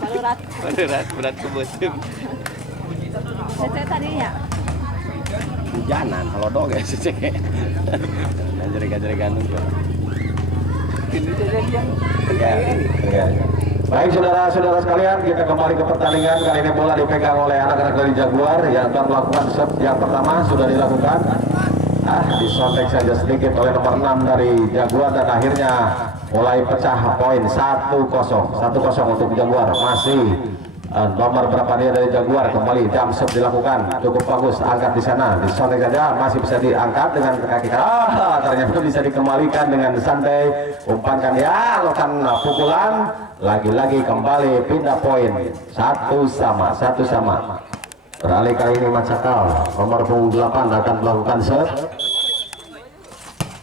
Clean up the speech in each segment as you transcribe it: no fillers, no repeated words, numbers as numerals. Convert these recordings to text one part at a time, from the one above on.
Balurat. Berat kebetulan. Cece tadinya. Hujanan, kalau dong ya cece. Jadi gantung tuh. Ini yang ya. Baik saudara-saudara sekalian, kita kembali ke pertandingan. Kali ini bola dipegang oleh anak-anak dari Jaguar yang akan melakukan set yang pertama sudah dilakukan. Disontek saja sedikit oleh nomor 6 dari Jaguar dan akhirnya mulai pecah poin 1-0 untuk Jaguar. Masih nomor berapa dia dari Jaguar, kembali jump shot dilakukan cukup bagus, angkat di sana, disontek saja, masih bisa diangkat dengan kaki ternyata bisa dikembalikan dengan santai, umpankan ya, lakukan pukulan, lagi-lagi kembali pindah poin, satu sama. Beralih kali ini Macakal nomor 8 akan melakukan set.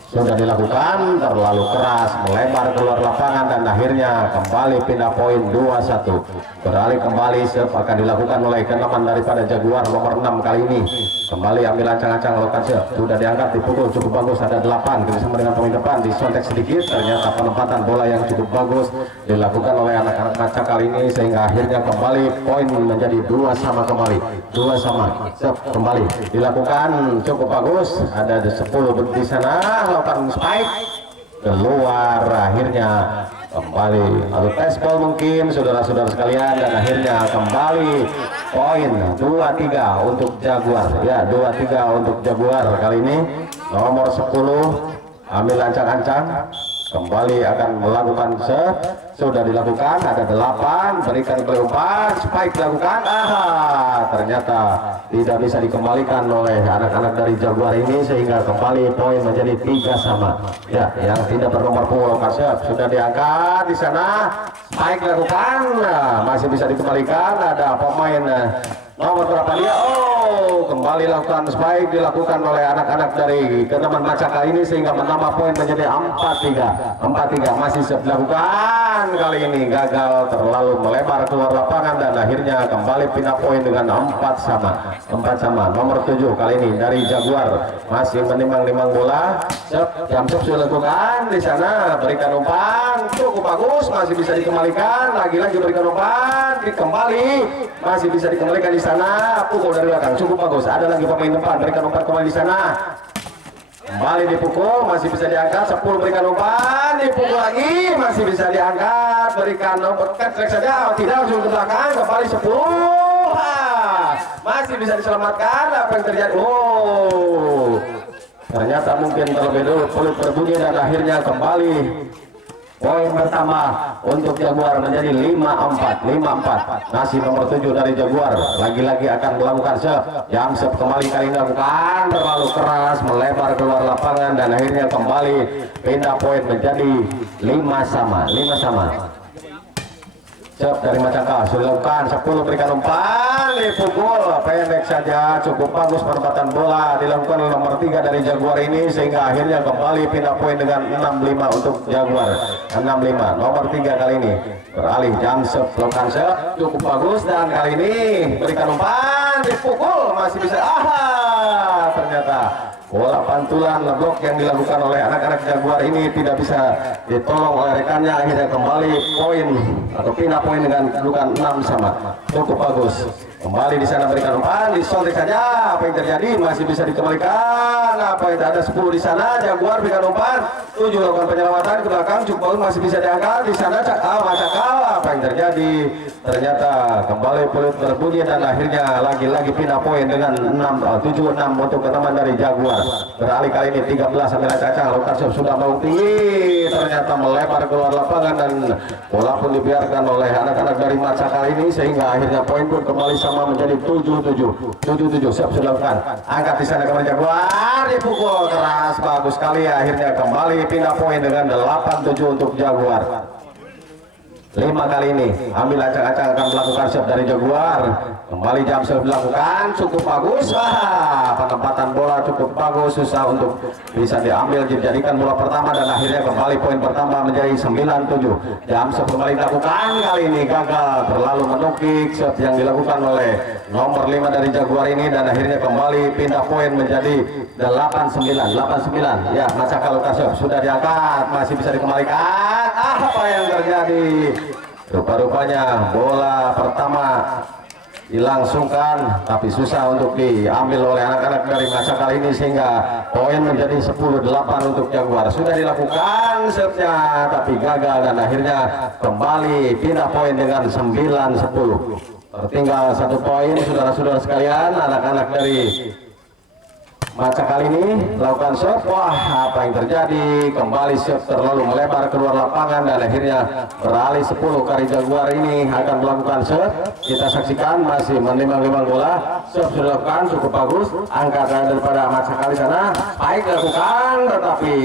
Sudah dilakukan, terlalu keras, melebar keluar lapangan dan akhirnya kembali pindah poin 2-1. Beralih kembali serve akan dilakukan oleh kenaman daripada Jaguar nomor 6 kali ini. Kembali ambil ancang-ancang lakukan serve, sudah diangkat, dipukul cukup bagus, ada 8 kerjasama dengan pemain depan, disontek sedikit, ternyata penempatan bola yang cukup bagus dilakukan oleh anak-anak Maca kali ini sehingga akhirnya kembali poin menjadi 2 sama kembali. 2 sama, serve kembali dilakukan cukup bagus, ada 10 di sana. Lakukan spike keluar, akhirnya kembali atau tes ball mungkin saudara-saudara sekalian, dan akhirnya kembali poin 2-3 untuk Jaguar ya, 2-3 untuk Jaguar. Kali ini nomor 10 ambil ancang-ancang, kembali akan melakukan set, sudah dilakukan, ada 8, berikan umpan, spike dilakukan, ternyata tidak bisa dikembalikan oleh anak-anak dari Jaguar ini sehingga kembali poin menjadi 3 sama ya. Yang tidak bernomor punggung set sudah diangkat di sana, spike dilakukan, masih bisa dikembalikan, ada pemain nomor berapa dia, kembali lakukan spike dilakukan oleh anak-anak dari kenaman Macaka ini sehingga menambah poin menjadi 4-3 masih siap dilakukan. Kali ini gagal, terlalu melebar keluar lapangan dan akhirnya kembali pindah poin dengan 4 sama. Nomor 7 kali ini dari Jaguar masih menimbang-nimbang bola, jam sudah dilakukan di sana, berikan umpan cukup bagus, masih bisa dikembalikan, lagi-lagi berikan umpan kembali, masih bisa dikembalikan di sana, pukul dari belakang cukup bagus, ada lagi pemain depan, berikan umpan kembali di sana, kembali dipukul, masih bisa diangkat, 10 berikan umpan, dipukul lagi, masih bisa diangkat, berikan umpan saja, tidak langsung ke belakang, kembali 10, masih bisa diselamatkan. Apa yang terjadi? Ternyata mungkin terlebih dulu peluit berbunyi dan akhirnya kembali poin pertama untuk Jaguar menjadi 5-4. Masih nomor 7 dari Jaguar lagi-lagi akan melakukan serve, jam serve kembali kali ini dilakukan, terlalu keras, melebar keluar lapangan dan akhirnya kembali pindah poin menjadi 5 sama. Serve dari Macaka sudah dilakukan, 10 berikan umpan, dipukul pendek saja, cukup bagus penempatan bola dilakukan oleh nomor 3 dari Jaguar ini sehingga akhirnya kembali pindah poin dengan 6-5 untuk Jaguar. 6-5 nomor 3 kali ini beralih jam serve, lakukan serve cukup bagus dan kali ini berikan umpan, dipukul, masih bisa, ternyata bola pantulan ngeblok yang dilakukan oleh anak-anak Jaguar ini tidak bisa ditolong oleh rekannya, akhirnya kembali poin atau pindah poin dengan kedudukan 6 sama. Cukup bagus, kembali di sana berikan umpan, disontek saja, apa yang terjadi, masih bisa dikembalikan, apa yang ada 10 di sana, Jaguar berikan umpan, 7 lakukan penyelamatan ke belakang, cukup bagus, masih bisa diangkat di sana, Macakal, apa yang terjadi, ternyata kembali peluit berbunyi dan akhirnya lagi-lagi pindah poin dengan 7-6 untuk teman dari Jaguar. Beralih kali ini 13 sampai Caca, lakukan sudah mau tinggi, ternyata melebar keluar lapangan dan bola pun dibiarkan oleh anak-anak dari Maca kali ini sehingga akhirnya poin pun kembali sama menjadi 7-7. Siap sudah lakukan, angkat di sana kembali Jaguar, dipukul keras, bagus sekali, akhirnya kembali pindah poin dengan 8-7 untuk Jaguar. 5 kali ini ambil acak-acak akan melakukan serve dari Jaguar, kembali jam serve dilakukan cukup bagus, penempatan bola cukup bagus, susah untuk bisa diambil, dijadikan bola pertama dan akhirnya kembali poin pertama menjadi 9-7. Jam serve kembali dilakukan, kali ini gagal, terlalu menukik serve yang dilakukan oleh nomor 5 dari Jaguar ini dan akhirnya kembali pindah poin menjadi 8-9 ya. Macakal serve sudah diangkat, masih bisa dikembalikan, apa yang terjadi, Rupa-rupanya bola pertama dilangsungkan tapi susah untuk diambil oleh anak-anak dari masa kali ini sehingga poin menjadi 10-8 untuk Jaguar. Sudah dilakukan serve-nya tapi gagal dan akhirnya kembali pindah poin dengan 9-10. Tertinggal 1 poin saudara-saudara sekalian. Anak-anak dari masa kali ini lakukan serve. Wah, apa yang terjadi? Kembali serve terlalu melebar keluar lapangan dan akhirnya beralih 10 kali Jaguar ini akan melakukan serve. Kita saksikan masih menimbang-nimbang bola. Serve sudah dilakukan cukup bagus. Angkatan daripada masa kali sana. Baik dilakukan tetapi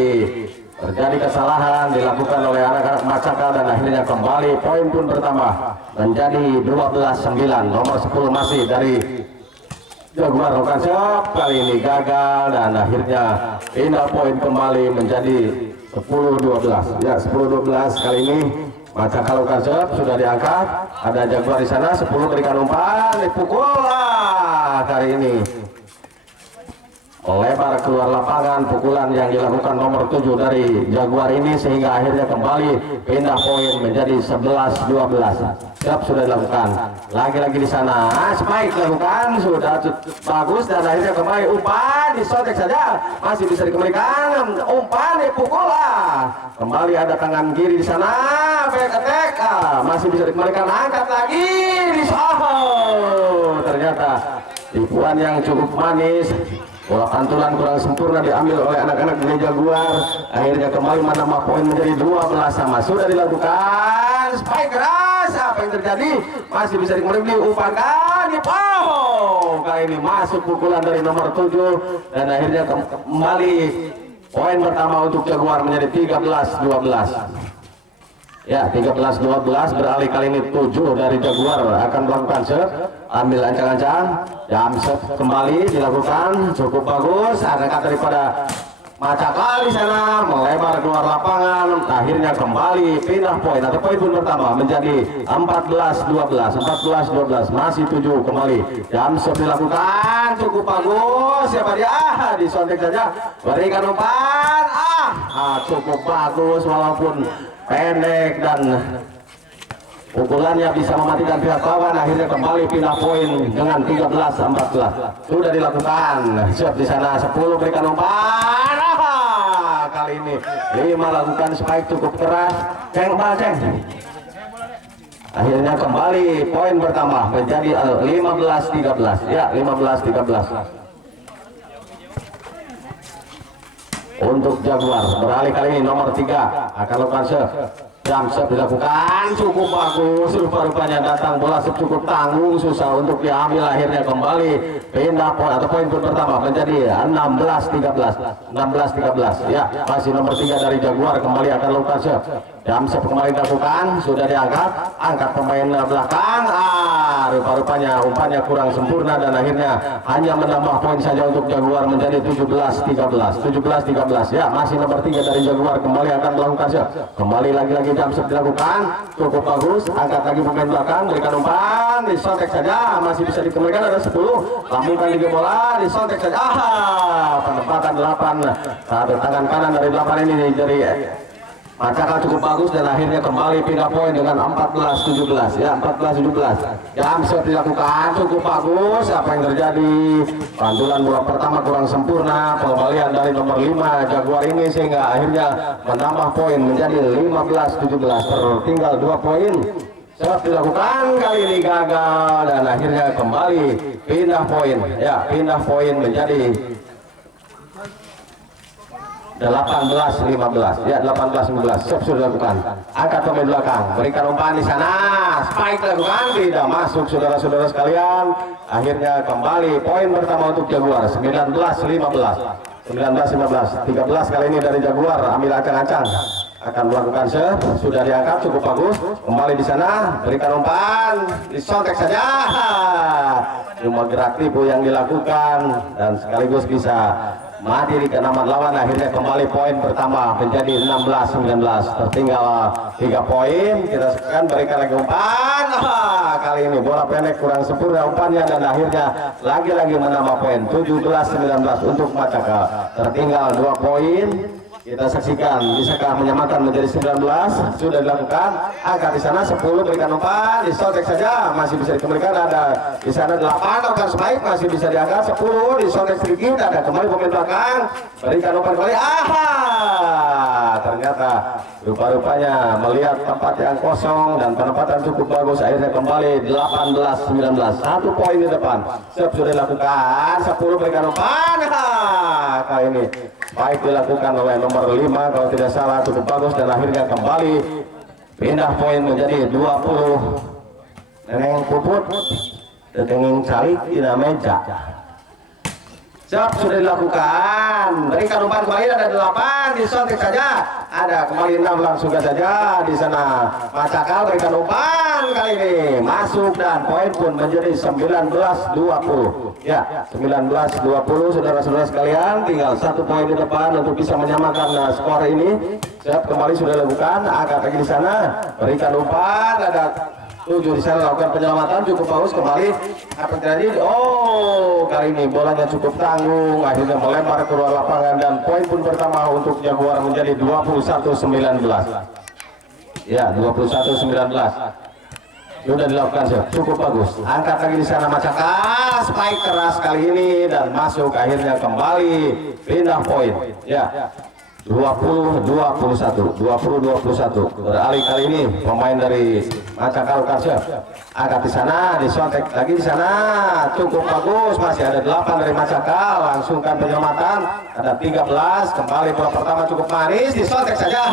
terjadi kesalahan dilakukan oleh anak-anak Macakal dan akhirnya kembali poin pun bertambah menjadi 12-9. Nomor 10 masih dari Jaguar lakukan serve, kali ini gagal dan akhirnya pindah poin kembali menjadi 10-12. Ya, 10-12 kali ini Macakal lakukan serve, sudah diangkat. Ada Jaguar di sana, 10 berikan umpan, dipukul lah kali ini. Lebar keluar lapangan pukulan yang dilakukan nomor 7 dari Jaguar ini sehingga akhirnya kembali pindah poin menjadi 11-12. Siap sudah dilakukan. Lagi-lagi di sana. Spike dilakukan sudah bagus dan akhirnya kembali umpan disotek saja masih bisa dikembalikan. Umpan dipukul lah. Kembali ada tangan kiri di sana. Back attack masih bisa dikembalikan. Angkat lagi di ternyata tipuan yang cukup manis. Bola pantulan kurang sempurna diambil oleh anak-anak dari Jaguar. Akhirnya kembali menambah poin menjadi 12 sama. Sudah dilakukan spike keras. Apa yang terjadi? Masih bisa dikembali umpankan. Kali ini masuk pukulan dari nomor 7 dan akhirnya kembali poin pertama untuk Jaguar menjadi 13-12. Ya, 13-12 beralih kali ini 7 dari Jaguar akan melakukan serve. Ambil ancang-ancang, jam serve kembali dilakukan cukup bagus. Ada kata daripada Macakal di sana melebar keluar lapangan. Akhirnya kembali pindah poin atau poin pun pertama menjadi 14-12. 14-12 masih 7 kembali. Jam serve dilakukan cukup bagus. Siapa dia? Disontek saja. Berikan umpan. Cukup bagus walaupun pendek dan pukulannya bisa mematikan pihak lawan. Akhirnya kembali pindah poin dengan 13-14. Sudah dilakukan serve di sana 10 berikan umpan. Kali ini 5 lakukan spike cukup keras. Ceng. Akhirnya kembali poin bertambah menjadi 15-13. Ya, 15-13. Untuk Jaguar beralih kali ini nomor 3 akan lakukan serve. Jam serve dilakukan cukup bagus. Rupa-rupanya datang bola cukup tanggung, susah untuk diambil. Akhirnya kembali pindah poin atau poin pertama menjadi 16-13. 16-13. Ya, masih nomor 3 dari Jaguar kembali akan lakukan serve. Jam serve kembali dilakukan, sudah diangkat. Angkat pemain belakang. Rupa-rupanya umpannya kurang sempurna dan akhirnya hanya menambah poin saja untuk Jaguar menjadi 17-13. 17-13. Ya, masih nomor 3 dari Jaguar kembali akan melakukan serve. Kembali lagi-lagi jam serve dilakukan cukup bagus. Angkat lagi pemain belakang, berikan umpan, disontek saja masih bisa dikembalikan. Ada 10 lambungkan lagi bola, disontek saja. Penempatan 8 satu tangan kanan dari 8 ini dari Macakal cukup bagus dan akhirnya kembali pindah poin dengan 14-17. Ya, 14-17. Jam serve dilakukan cukup bagus. Apa yang terjadi? Pantulan bola pertama kurang sempurna. Pengembalian dari nomor 5 Jaguar ini sehingga akhirnya menambah poin menjadi 15-17. Tertinggal 2 poin. Serve dilakukan kali ini gagal dan akhirnya kembali pindah poin. Ya, pindah poin menjadi 18-15. Ya, 18-15. Serve sudah dilakukan. Angkat pemain belakang, berikan umpan di sana. Spike dilakukan, tidak masuk saudara-saudara sekalian. Akhirnya kembali poin pertama untuk Jaguar 19-15. 19-15. 13 kali ini dari Jaguar. Ambil ancang-ancang. Akan melakukan serve, sudah diangkat cukup bagus. Kembali di sana, berikan umpan, disontek saja. Cuma gerak tipu yang dilakukan dan sekaligus bisa mati di kenaman lawan. Akhirnya kembali poin pertama menjadi 16-19. Tertinggal 3 poin. Kita sekarang berikan lagi umpan. Kali ini bola pendek kurang sempurna umpannya dan akhirnya lagi-lagi menambah poin 17-19 untuk Macakal. Tertinggal 2 poin. Kita saksikan, bisakah menyamakan menjadi 19? Sudah dilakukan. Angkat di sana 10, berikan umpan, disontek saja, masih bisa dikembalikan. Ada di sana 8, lakukan sebaik, masih bisa diangkat 10, disontek sedikit, ada kembali pemain belakang, berikan umpan kembali. Aha, ternyata rupa-rupanya melihat tempat yang kosong dan penempatan cukup bagus, akhirnya kembali 18-19, 1 poin di depan. Sudah dilakukan, 10 berikan umpan. Kali ini baik dilakukan oleh nomor 5 kalau tidak salah, cukup bagus, dan akhirnya kembali pindah poin menjadi 20. Neneng Puput, Neneng Calik, Tina Meja. Siap, sudah dilakukan. Berikan umpan kembali, ada 8, disontek saja. Ada kembali 6, langsung saja di sana. Macakal berikan umpan kali ini masuk, dan poin pun menjadi 19-20. Ya, 19-20 saudara-saudara sekalian, tinggal 1 poin di depan untuk bisa menyamakan skor ini. Siap, kembali sudah dilakukan. Angkat lagi di sana. Berikan umpan, ada 7 di sana, lakukan penyelamatan cukup bagus. Kembali apa terjadi? Oh, kali ini bolanya cukup tanggung, akhirnya melempar keluar lapangan, dan poin pun pertama untuk Jaguar menjadi 21-19. Ya, 21-19. Sudah dilakukan, cukup bagus. Angkat lagi di sana Macakal, spike keras kali ini dan masuk, akhirnya kembali pindah poin. Ya. 20-21 beralih kali ini pemain dari Macakal Karsel. Angkat di sana, disontek lagi di sana, cukup bagus, masih ada 8 dari Macakal, langsungkan penyelamatan, ada 13, kembali bola pertama cukup manis, disontek saja,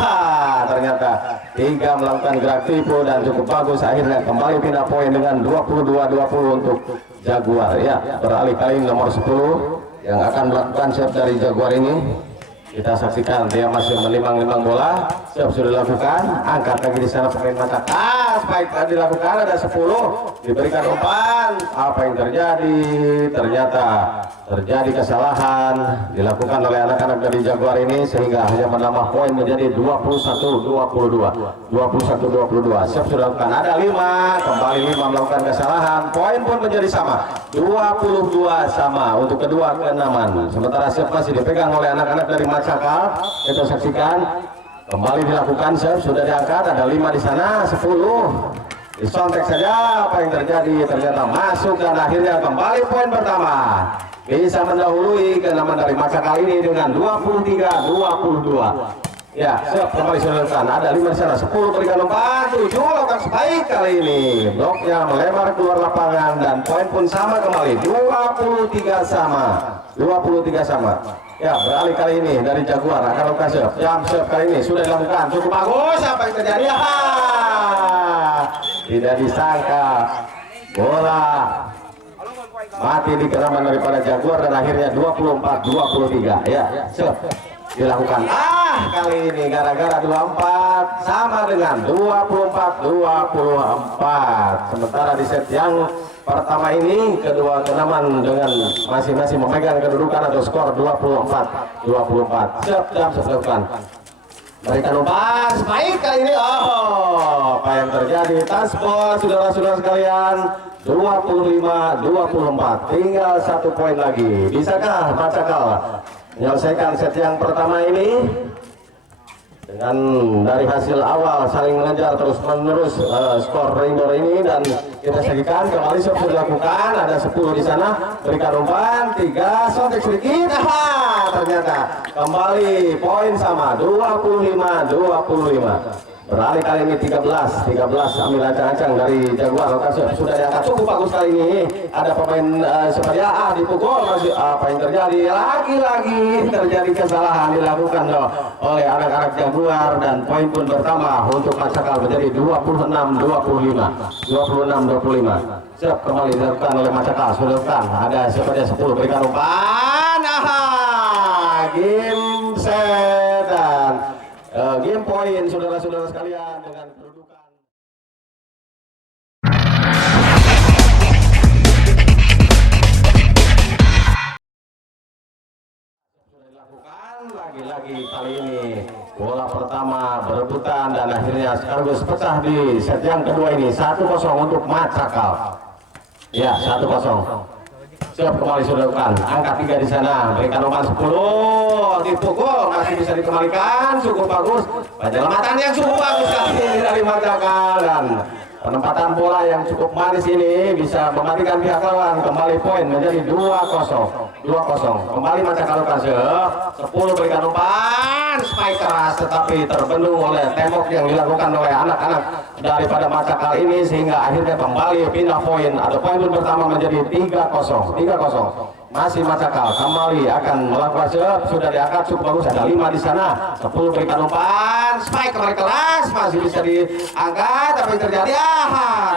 ternyata 3 melakukan gerak tipu dan cukup bagus, akhirnya kembali pindah poin dengan 22-20 untuk Jaguar. Ya, beralih kali ini nomor 10 yang akan melakukan set dari Jaguar ini. Kita saksikan, dia masih menimang-nimang bola. Siap, sudah dilakukan. Angkat lagi di sana pemain Macakal. Baik, dilakukan, ada 10, diberikan umpan. Apa yang terjadi? Ternyata terjadi kesalahan dilakukan oleh anak-anak dari Jaguar ini, sehingga hanya menambah poin menjadi 21-22. 21-22. Siap, sudah dilakukan. Ada 5, kembali 5 melakukan kesalahan. Poin pun menjadi sama, 22 sama untuk kedua keenaman. Sementara siap masih dipegang oleh anak-anak dari Macakal. Kita saksikan, kembali dilakukan, sudah diangkat, ada 5 di sana, 10 disontek saja. Apa yang terjadi? Ternyata masuk, dan akhirnya kembali poin pertama, bisa mendahului keenaman dari Macakal ini dengan 23-22. Ya, siap, kembali sudah dilakukan, ada 5 di sana, 10 berikan umpan, 7 lakukan sebaik kali ini, bloknya melebar keluar lapangan, dan poin pun sama kembali, 23 sama. Ya, beralih kali ini dari Jaguar akan lakukan serve. Jam serve kali ini sudah dilakukan, cukup bagus. Apa yang terjadi? Tidak disangka, bola mati di geraman daripada Jaguar, dan akhirnya 24-23. Ya, serve dilakukan. Kali ini gara-gara 24 sama dengan 24-24. Sementara di set yang pertama ini kedua kenaman dengan masing-masing memegang kedudukan atau skor 24-24. Siap, jam dilakukan. Berikan umpan, baik kali ini. Oh, apa yang terjadi? Taspol, saudara-saudara sekalian, 25-24. Tinggal 1 poin lagi. Bisakah Macakal menyelesaikan set yang pertama ini? Dengan dari hasil awal saling mengejar terus menerus skor Rainbow ini, dan kita saksikan kembali sudah dilakukan, ada 10 di sana, berikan umpan 3, sontek sedikit, ternyata kembali poin sama, 25-25. Beralih kali ini 13 ambil ancang-ancang dari Jaguar. Sudah diangkat, cukup bagus kali ini. Ada pemain seperti dipukul. Apa yang terjadi? Lagi-lagi terjadi kesalahan dilakukan oleh anak-anak Jaguar, dan poin pun pertama untuk Macakal menjadi 26-25. 26-25. Siap, kembali dilakukan oleh Macakal. Sudah dilakukan. Ada seperti 10 berikan umpan. Game set dan game point, saudara-saudara sekalian, dengan kedudukan sudah dilakukan. Lagi-lagi kali ini bola pertama berebutan, dan akhirnya sekaligus pecah di set yang kedua ini. 1-0 untuk Macakal. Ya, 1-0. Siap kembali sudah lakukan. Angka 3 di sana. Berikan umpan 10. Dipukul masih bisa dikembalikan. Cukup bagus. Penyelamatan yang cukup bagus kali ini dari Macakal dan penempatan bola yang cukup manis ini bisa mematikan pihak lawan. Kembali poin menjadi 2-0. Kembali Macakal Lokasi 10 berikan umpan. Spike keras tetapi terbendung oleh tembok yang dilakukan oleh anak-anak daripada Macakal ini sehingga akhirnya kembali pindah poin. Ada poin pertama menjadi 3-0. Masih Macakal kembali akan melakukan sudah diangkat cukup bagus, ada 5 di sana. 10 berikan umpan, spike kembali keras masih bisa diangkat. Apa yang terjadi?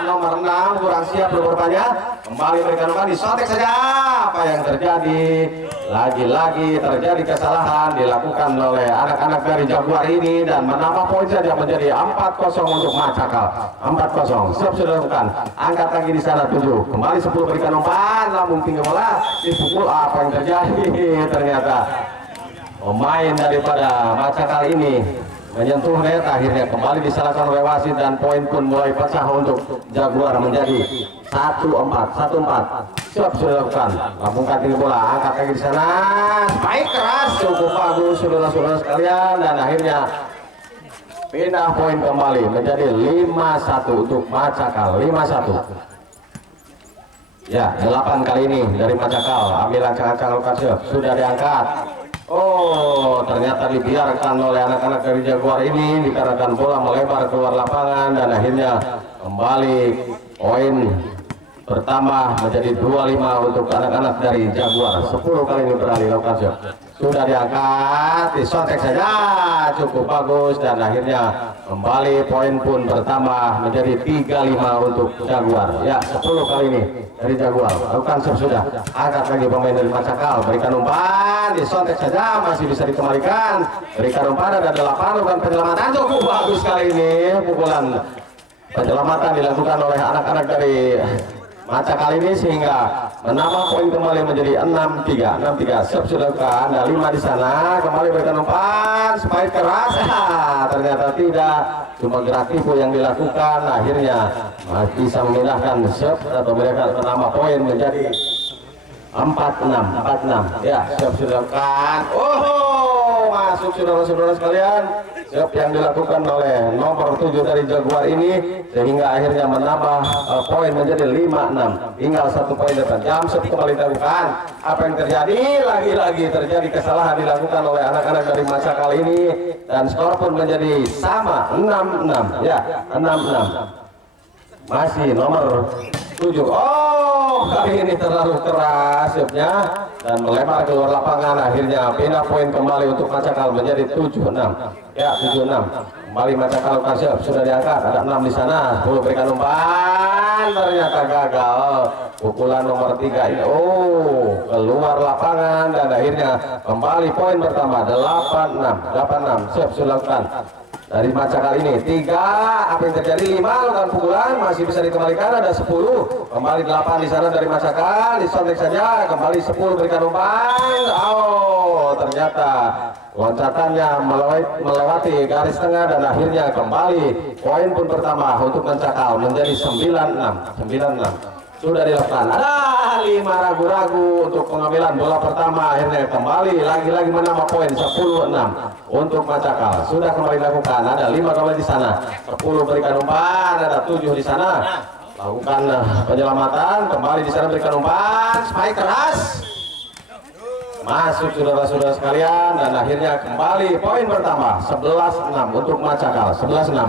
Nomor 6 kurang siap berupaya. Kembali berikan umpan, disotek saja. Apa yang terjadi? Lagi-lagi terjadi kesalahan dilakukan oleh anak-anak dari Jaguar ini dan menambah poin saja menjadi 4-0 untuk Macakal. 4-0. Siap sudah lakukan. Angkat lagi di sana 7. Kembali 10 berikan umpan, lambung tinggi bola. Dipukul, apa yang terjadi? Ternyata pemain daripada Macakal ini menyentuh net, akhirnya kembali disalahkan oleh wasit dan poin pun mulai pecah untuk Jaguar menjadi 1-4. Siap sudah lakukan. Lambungkan tinggi bola, angkat lagi di sana. Baik keras, cukup bagus saudara-saudara sekalian dan akhirnya pindah poin kembali menjadi 5-1 untuk Macakal. 5-1. Ya, 8 kali ini dari Macakal. Ambil ancang-ancang lokasi sudah diangkat. Oh, ternyata dibiarkan oleh anak-anak dari Jaguar ini dikarenakan bola melebar keluar lapangan dan akhirnya kembali poin bertambah menjadi 25 untuk anak-anak dari Jaguar. 10 kali ini beralih lokasi. Sudah diangkat, disontek saja, cukup bagus dan akhirnya kembali poin pun bertambah menjadi 35 untuk Jaguar. Ya, 10 kali ini dari Jaguar. Lakukan sudah. Angkat lagi pemain dari Macakal, berikan umpan, disontek saja, masih bisa dikembalikan. Berikan umpan, ada 8, lakukan penyelamatan, cukup bagus kali ini. Pukulan penyelamatan dilakukan oleh anak-anak dari Macakal ini sehingga menambah poin kembali menjadi 6-3. Siap sudah lakukan, ada 5 di sana. Kembali berikan umpan, spike keras. Ternyata tidak, cuma gerak tipu yang dilakukan. Akhirnya bisa memindahkan serve atau mereka menambah poin menjadi 4-6. Ya, siap sudah lakukan. Oh, masuk saudara-saudara sekalian. Siap yang dilakukan oleh nomor 7 dari Jaguar ini sehingga akhirnya menambah poin menjadi 5-6. Tinggal 1 poin depan. Jam kembali dilakukan. Apa yang terjadi? Lagi-lagi terjadi kesalahan dilakukan oleh anak-anak dari Macakal ini dan skor pun menjadi sama 6-6. Ya, 6-6. Masih nomor 7. Oh, kali ini terlalu keras siapnya dan melebar keluar lapangan. Akhirnya pindah poin kembali untuk Macakal menjadi 7-6. Ya, 7-6. Kembali Macakal siap sudah diangkat. Ada 6 di sana. 10 berikan umpan. Ternyata gagal. Pukulan nomor 3 ini. Oh, keluar lapangan dan akhirnya kembali poin pertama 8-6. Siap sudah lakukan. Dari Macakal ini 3, apa yang terjadi? 5 lakukan pukulan masih bisa dikembalikan, ada 10. Kembali 8 di sana dari Macakal, disontek saja. Kembali 10 berikan umpan. Oh, ternyata loncatannya melewati garis tengah dan akhirnya kembali poin pun pertama untuk Macakal menjadi 9-6. Sudah dilakukan. Ada 5 ragu-ragu untuk pengambilan bola pertama. Akhirnya kembali lagi-lagi menambah poin 10-6 untuk Macakal. Sudah kembali dilakukan. Ada 5 kembali di sana. 10 berikan umpan. Ada 7 di sana. Lakukan penyelamatan. Kembali di sana berikan umpan. Spike keras. Masuk saudara-saudara sekalian dan akhirnya kembali poin pertama 11-6 untuk Macakal. 11-6.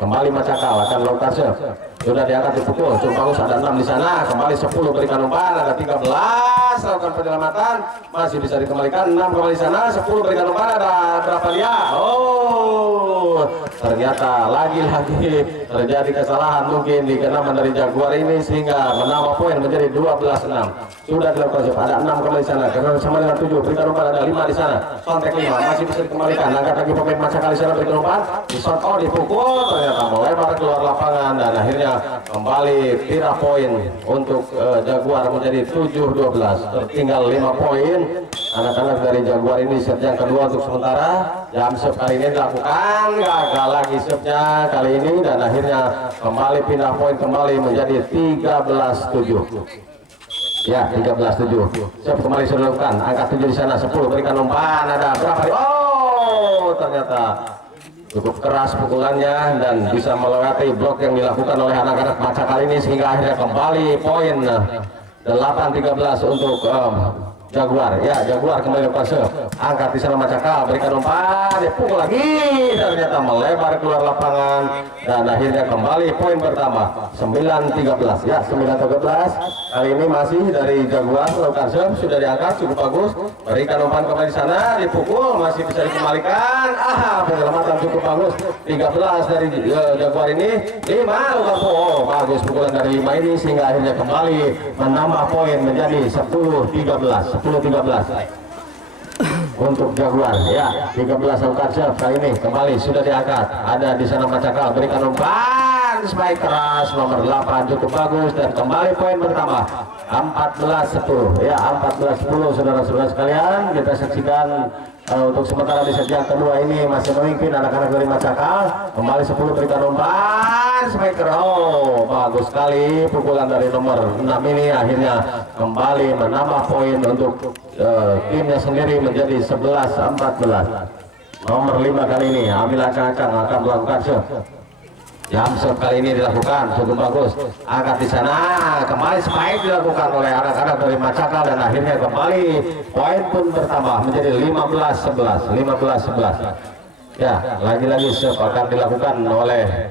Kembali Macakal akan lakukan serve. Sudah diangkat dipukul, cukup bagus, ada 6 di sana. Kembali 10 berikan umpan, ada 13. Lakukan penyelamatan, masih bisa dikembalikan. 6 kembali di sana, 10 berikan umpan, ada berapa dia? Oh, ternyata lagi-lagi terjadi kesalahan mungkin di ke-6 dari Jaguar ini sehingga menambah poin menjadi 12-6. Sudah dilakukan, ada 6 kembali di sana. Karena sama dengan 7 berikan umpan, ada 5 di sana. Sontek 5 masih bisa dikembalikan. Angkat lagi pemain Macakal di sana berikan umpan, di shot out dipukul, ternyata melebar keluar lapangan dan akhirnya kembali pindah poin untuk Jaguar menjadi 7-12. Tertinggal 5 poin. Anak-anak dari Jaguar ini set yang kedua untuk sementara. Jam serve kali ini dilakukan, gagal lagi serve-nya kali ini dan akhirnya kembali pindah poin kembali menjadi 13-7. Ya, 13-7. Siap kembali sudah dilakukan. Angka 7 di sana, 10 berikan umpan. Ada berapa? Oh, ternyata cukup keras pukulannya dan bisa melewati blok yang dilakukan oleh anak-anak Macakal ini sehingga akhirnya kembali poin 8-13 untuk Jaguar. Ya, Jaguar kembali lepas angkat di sana Macakal berikan umpan, dipukul lagi, ternyata melebar keluar lapangan dan akhirnya kembali poin bertambah 9-13. Ya, 9-13. Kali ini masih dari Jaguar melakukan serve, sudah diangkat cukup bagus. Berikan umpan kembali di sana, dipukul, masih bisa dikembalikan. Penyelamatan cukup bagus. 13 dari Jaguar ini, 5 bagus pukulan dari 5 ini sehingga akhirnya kembali menambah poin menjadi 10-13 untuk Jaguar. Ya, 13 lakukan serve kali ini kembali sudah diangkat. Ada di sana Macakal berikan umpan, spike keras nomor 8 cukup bagus dan kembali poin bertambah 14-10. Ya, 14-10 saudara-saudara sekalian. Kita saksikan untuk sementara di set yang kedua ini masih memimpin anak-anak dari Macakal. Kembali 10 berikan umpan, spiker. Oh, bagus sekali pukulan dari nomor 6 ini akhirnya kembali menambah poin untuk timnya sendiri menjadi 11-14. Nomor 5 kali ini ambil acang-acang akan melakukan serve. Jam serve kali ini dilakukan cukup bagus. Angkat di sana, kembali spike dilakukan oleh anak-anak dari Macakal dan akhirnya kembali poin pun bertambah menjadi 15-11. Ya, lagi-lagi serve akan dilakukan oleh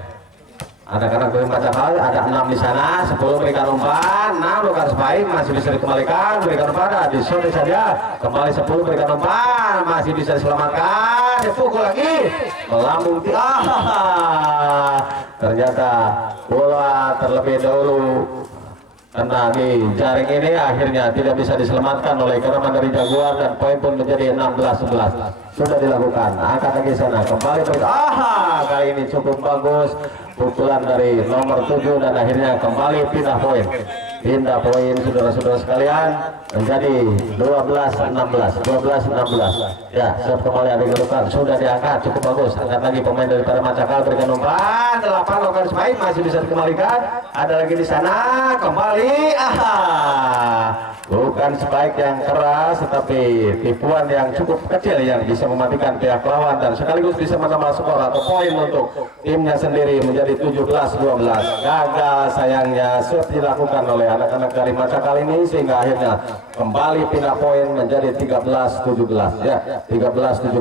anak-anak dari Macakal. Ada 6 di sana, 10 berikan umpan, 6 lakukan spike masih bisa dikembalikan, berikan umpan di shot saja. Kembali 10 berikan umpan masih bisa diselamatkan, dipukul lagi melambung. Ternyata bola terlebih dahulu karena di jaring ini akhirnya tidak bisa diselamatkan oleh kereman dari Jaguar dan poin pun menjadi 16-11. Sudah dilakukan, angkat lagi sana, kembali kali ini cukup bagus pukulan dari nomor 7 dan akhirnya kembali pindah poin saudara-saudara sekalian menjadi 12-16. Ya, serve kembali ada dilakukan, sudah diangkat cukup bagus. Angkat lagi pemain daripada Macakal berikan umpan, 8 lakukan spike masih bisa dikembalikan. Ada lagi di sana, kembali bukan spike yang keras tetapi tipuan yang cukup kecil yang bisa mematikan pihak lawan dan sekaligus bisa menambah skor atau poin untuk timnya sendiri menjadi 17-12. Gagal sayangnya serve dilakukan oleh anak-anak dari Macakal ini sehingga akhirnya kembali pindah poin menjadi 13-17. Ya, 13-17.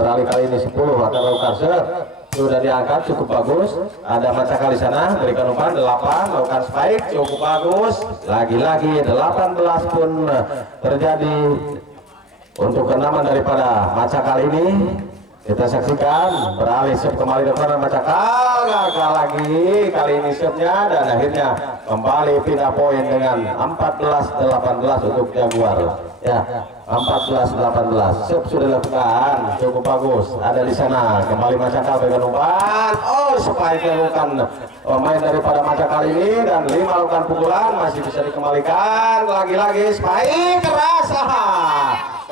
Beralih kali ini 10 akan lakukan serve. Sudah diangkat cukup bagus. Ada Macakal di sana berikan umpan 8 lakukan spike cukup bagus. Lagi-lagi 18 pun terjadi untuk keenaman daripada Macakal ini. Kita saksikan beralih serve kembali depan Macakal, gagal lagi kali ini serve-nya dan akhirnya kembali pindah poin dengan 14-18 untuk Jaguar. Ya, 14-18. Serve sudah dilakukan cukup bagus. Ada di sana kembali Macakal berikan umpan. Oh, spike dilakukan pemain daripada Macakal ini dan 5 lakukan pukulan masih bisa dikembalikan. Lagi-lagi spike keras.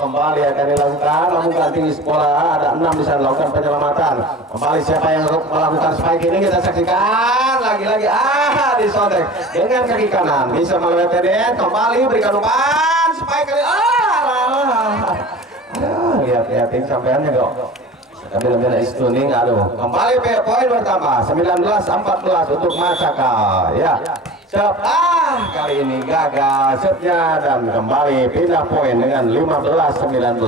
Kembali akan dilakukan, lakukan tinggi bola, ada 6 bisa melakukan penyelamatan. Kembali siapa yang melakukan spike ini kita saksikan lagi-lagi disontek dengan kaki kanan bisa melewati net. Kembali berikan umpan spike kali lihat sampeannya kok ambil stunning. Kembali poin bertambah 19-14 untuk Macakal. Ya, kali ini gagal serve-nya dan kembali pindah poin dengan 15-19.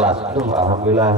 Alhamdulillah.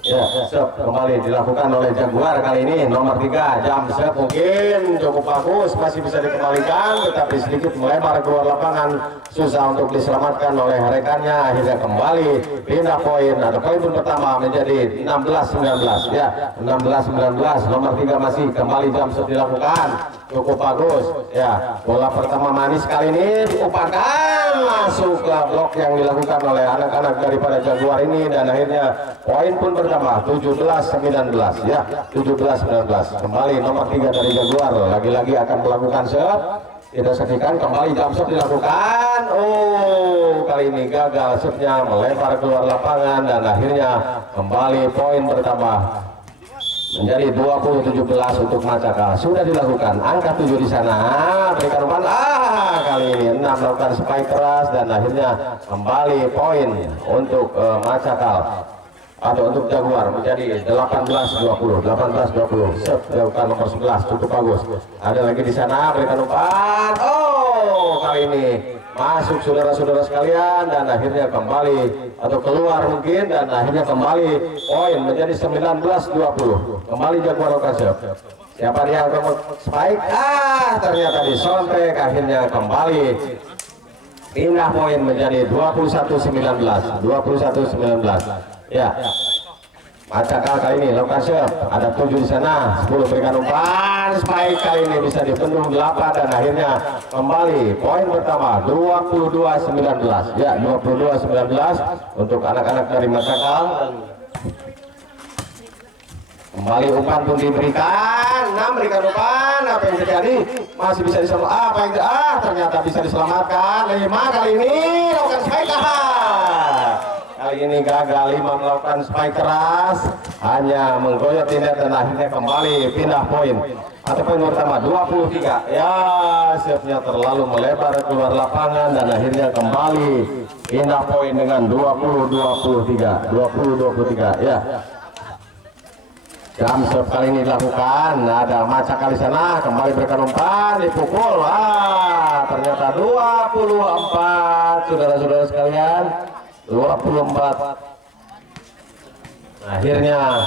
Ya, serve kembali dilakukan oleh Jaguar kali ini nomor 3. Jam serve mungkin cukup bagus masih bisa dikembalikan tetapi sedikit melebar keluar lapangan, susah untuk diselamatkan oleh rekannya. Akhirnya kembali pindah poin atau poin pun pertama menjadi 16-19. Ya, 16-19. Nomor 3 masih kembali jam serve dilakukan cukup bagus. Ya, bola pertama manis kali ini diumpankan masuk ke blok yang dilakukan oleh anak-anak daripada Jaguar ini dan akhirnya poin pun bertambah 17-19. Ya, 17-19. Kembali nomor 3 dari Jaguar lagi-lagi akan melakukan serve. Kita saksikan kembali jam serve dilakukan. Oh, kali ini gagal serve-nya melebar keluar lapangan dan akhirnya kembali poin bertambah menjadi 20-17 untuk Macakal. Sudah dilakukan angka 7 di sana berikan umpan kali ini 6 melakukan spike keras dan akhirnya kembali poin untuk Macakal atau untuk Jaguar menjadi 18-20. Serve dilakukan nomor 11, cukup bagus. Ada lagi di sana, berikan umpan. Oh, kali ini masuk saudara-saudara sekalian dan akhirnya kembali atau keluar mungkin dan akhirnya kembali poin menjadi 19-20. Kembali Jaguar lakukan serve. Siapa dia yang spike? Ternyata disontek, akhirnya kembali pindah poin menjadi 21-19. Ya, Macakal kali ini lakukan serve. Ada 7 di sana, 10 berikan umpan. Spike kali ini bisa dibendung 8 dan akhirnya kembali poin pertama 22-19. Ya, 22-19 untuk anak-anak dari Macakal. Kembali umpan pun diberikan. 6 berikan umpan. Apa yang terjadi? Masih bisa diselamatkan. Apa yang ternyata bisa diselamatkan. 5 kali ini lakukan spike. Kali ini gagal. 5 melakukan spike keras, hanya menggoyot net dan akhirnya kembali pindah poin atau poin pertama 23. Ya, serve-nya terlalu melebar keluar lapangan dan akhirnya kembali pindah poin dengan 20-23. Ya. Jam serve kali ini dilakukan. Ada Macakal di sana, kembali berikan umpan, dipukul. Ternyata 24, saudara-saudara sekalian. 24. Akhirnya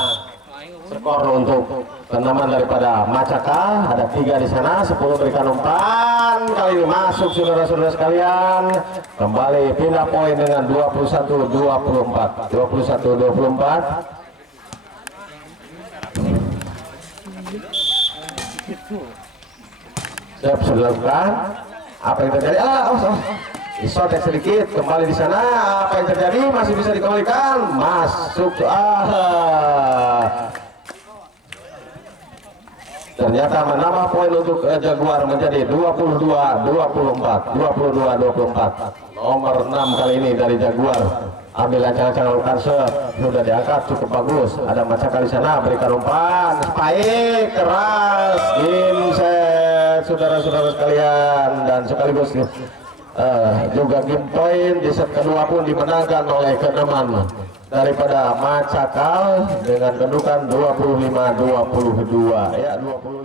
skor untuk teman daripada Macakal ada 3 di sana, 10 berikan umpan. Kali ini masuk saudara-saudara sekalian. Kembali pindah poin dengan 21-24. 21-24. Siap sudah dilakukan. Apa yang terjadi? Disontek sedikit, kembali di sana. Apa yang terjadi? Masih bisa dikembalikan. Masuk. Ternyata menambah poin untuk Jaguar menjadi 22-24. 22-24. Nomor 6 kali ini dari Jaguar. Ambil ancang-ancang lakukan serve, sudah diangkat cukup bagus. Ada Macakal di sana, berikan umpan, spike keras, game set, saudara-saudara sekalian, dan sekaligus juga game point di set kedua pun dimenangkan oleh keneman daripada Macakal dengan kedudukan 25-22. Ya, 20.